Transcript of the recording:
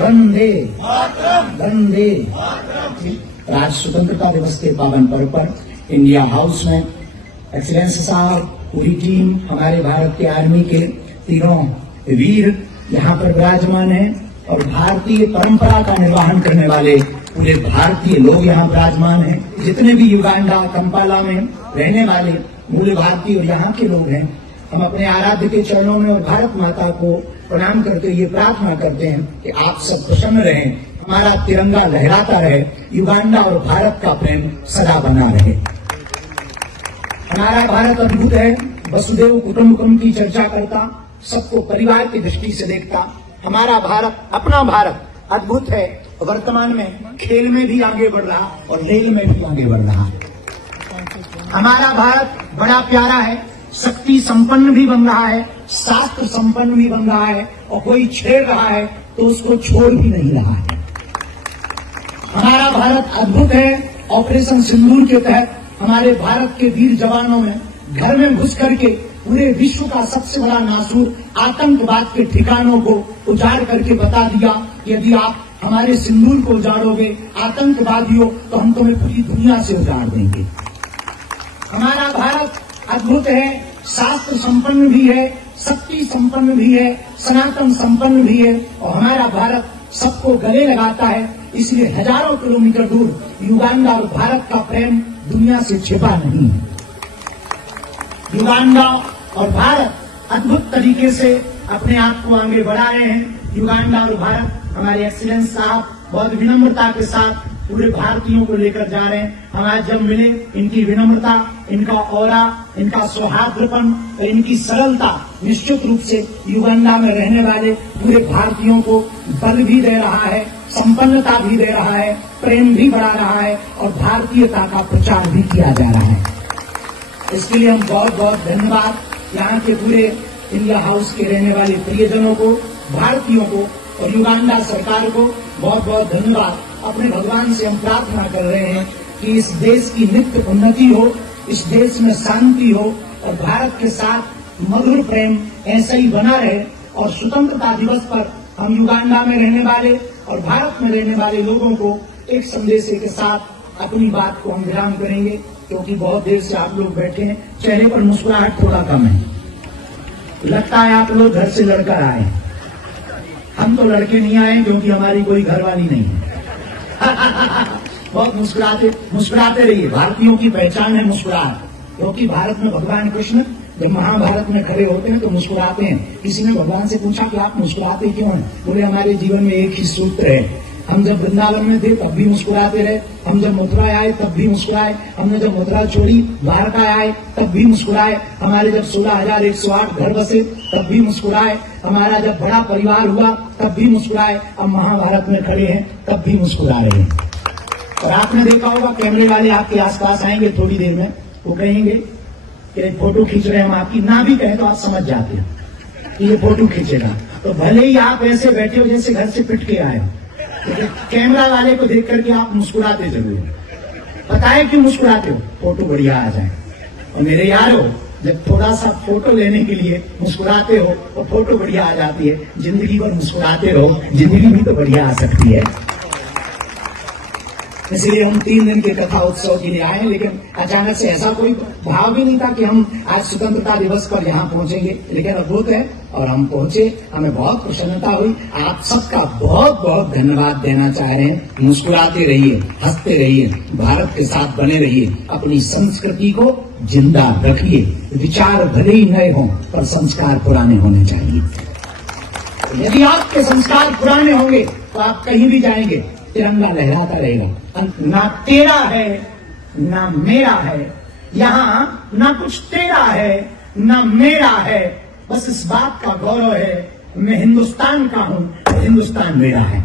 वंदे वंदे। आज स्वतंत्रता दिवस के पावन पर्व पर इंडिया हाउस में एक्सीलेंस साहब, पूरी टीम, हमारे भारत के आर्मी के तीनों वीर यहाँ पर विराजमान हैं और भारतीय परंपरा का निर्वहन करने वाले पूरे भारतीय लोग यहाँ विराजमान हैं। जितने भी युगांडा, कंपाला में रहने वाले मूल भारतीय और यहाँ के लोग हैं, हम अपने आराध्य के चरणों में और भारत माता को प्रणाम करते हुए प्रार्थना करते हैं कि आप सब प्रसन्न रहें, हमारा तिरंगा लहराता रहे, युगांडा और भारत का प्रेम सदा बना रहे। हमारा भारत अद्भुत है, वसुदेव कुटुंबकम की चर्चा करता, सबको परिवार की दृष्टि से देखता। हमारा भारत, अपना भारत अद्भुत है, वर्तमान में खेल में भी आगे बढ़ रहा और रेल में भी आगे बढ़ रहा। हमारा भारत बड़ा प्यारा है, शक्ति संपन्न भी बन रहा है, शास्त्र संपन्न भी बन रहा है, और कोई छेड़ रहा है तो उसको छोड़ भी नहीं रहा है। हमारा भारत अद्भुत है। ऑपरेशन सिंदूर के तहत हमारे भारत के वीर जवानों ने घर में घुस करके पूरे विश्व का सबसे बड़ा नासूर आतंकवाद के ठिकानों को उजाड़ करके बता दिया, यदि आप हमारे सिंदूर को उजाड़ोगे आतंकवादियों, तो हम तुम्हें पूरी दुनिया से उजाड़ देंगे। हमारा भारत अद्भुत है, शास्त्र संपन्न भी है, शक्ति संपन्न भी है, सनातन संपन्न भी है, और हमारा भारत सबको गले लगाता है। इसलिए हजारों किलोमीटर दूर युगांडा और भारत का प्रेम दुनिया से छिपा नहीं है। युगांडा और भारत अद्भुत तरीके से अपने आप को आगे बढ़ा रहे हैं। युगांडा और भारत, हमारे एक्सीलेंस साहब बहुत विनम्रता के साथ पूरे भारतीयों को लेकर जा रहे हैं। हम आज जब मिले, इनकी विनम्रता, इनका ऑरा, इनका सौहार्दपन और इनकी सरलता निश्चित रूप से युगांडा में रहने वाले पूरे भारतीयों को बल भी दे रहा है, संपन्नता भी दे रहा है, प्रेम भी बढ़ा रहा है और भारतीयता का प्रचार भी किया जा रहा है। इसके लिए हम बहुत बहुत धन्यवाद यहाँ के पूरे इंडिया हाउस के रहने वाले प्रियजनों को, भारतीयों को और युगांडा सरकार को बहुत बहुत धन्यवाद। अपने भगवान से हम प्रार्थना कर रहे हैं कि इस देश की नित्य उन्नति हो, इस देश में शांति हो और भारत के साथ मधुर प्रेम ऐसा ही बना रहे। और स्वतंत्रता दिवस पर हम युगांडा में रहने वाले और भारत में रहने वाले लोगों को एक संदेश के साथ अपनी बात को हम विराम करेंगे, क्योंकि बहुत देर से आप लोग बैठे हैं, चेहरे पर मुस्कुराहट थोड़ा कम है। लगता है आप लोग घर से लड़कर आए। हम तो लड़के नहीं आए, क्योंकि हमारी कोई घरवाली नहीं है। बहुत मुस्कुराते रहिए। भारतीयों की पहचान है मुस्कुराहट, क्योंकि भारत में भगवान कृष्ण जब महाभारत में खड़े होते हैं तो मुस्कुराते हैं। किसी ने भगवान से पूछा कि आप मुस्कुराते क्यों हैं? बोले हमारे जीवन में एक ही सूत्र है, हम जब वृंदावन में थे तब भी मुस्कुराते रहे, हम जब मथुरा आए तब भी मुस्कुराए, हमने जब मथुरा छोड़ी द्वारका आए तब भी मुस्कुराए, हमारे जब 16,108 घर बसे तब भी मुस्कुराए, हमारा जब बड़ा परिवार हुआ तब भी मुस्कुराए, अब महाभारत में खड़े हैं तब भी मुस्कुरा रहे हैं। और आपने देखा होगा कैमरे वाले आपके आसपास आएंगे थोड़ी देर में, वो कहेंगे कि फोटो खींच रहे हैं हम आपकी, ना भी कहें तो आप समझ जाते हैं कि ये फोटो खींचेगा। तो भले ही आप ऐसे बैठे हो जैसे घर से पिट के आए हो, तो कैमरा वाले को देख करके आप मुस्कुराते जरूर। बताए क्यों मुस्कुराते हो? फोटो बढ़िया आ जाए। और मेरे यारो, जब थोड़ा सा फोटो लेने के लिए मुस्कुराते हो और फोटो बढ़िया आ जाती है, जिंदगी भर मुस्कुराते रहो, जिंदगी भी तो बढ़िया आ सकती है। इसलिए हम 3 दिन के कथा उत्सव के लिए आए, लेकिन अचानक से ऐसा कोई भाव भी नहीं था कि हम आज स्वतंत्रता दिवस पर यहाँ पहुंचेंगे, लेकिन अद्भुत है और हम पहुंचे, हमें बहुत प्रसन्नता हुई। आप सबका बहुत बहुत धन्यवाद देना चाह रहे हैं। मुस्कुराते रहिए, हंसते रहिए, भारत के साथ बने रहिए, अपनी संस्कृति को जिंदा रखिए। विचार भले ही नए हों पर संस्कार पुराने होने चाहिए। यदि आपके संस्कार पुराने होंगे तो आप कहीं भी जाएंगे तिरंगा लहराता रहेगा। ना तेरा है ना मेरा है, यहाँ ना कुछ तेरा है ना मेरा है, बस इस बात का गौरव है मैं हिंदुस्तान का हूँ, हिंदुस्तान मेरा है।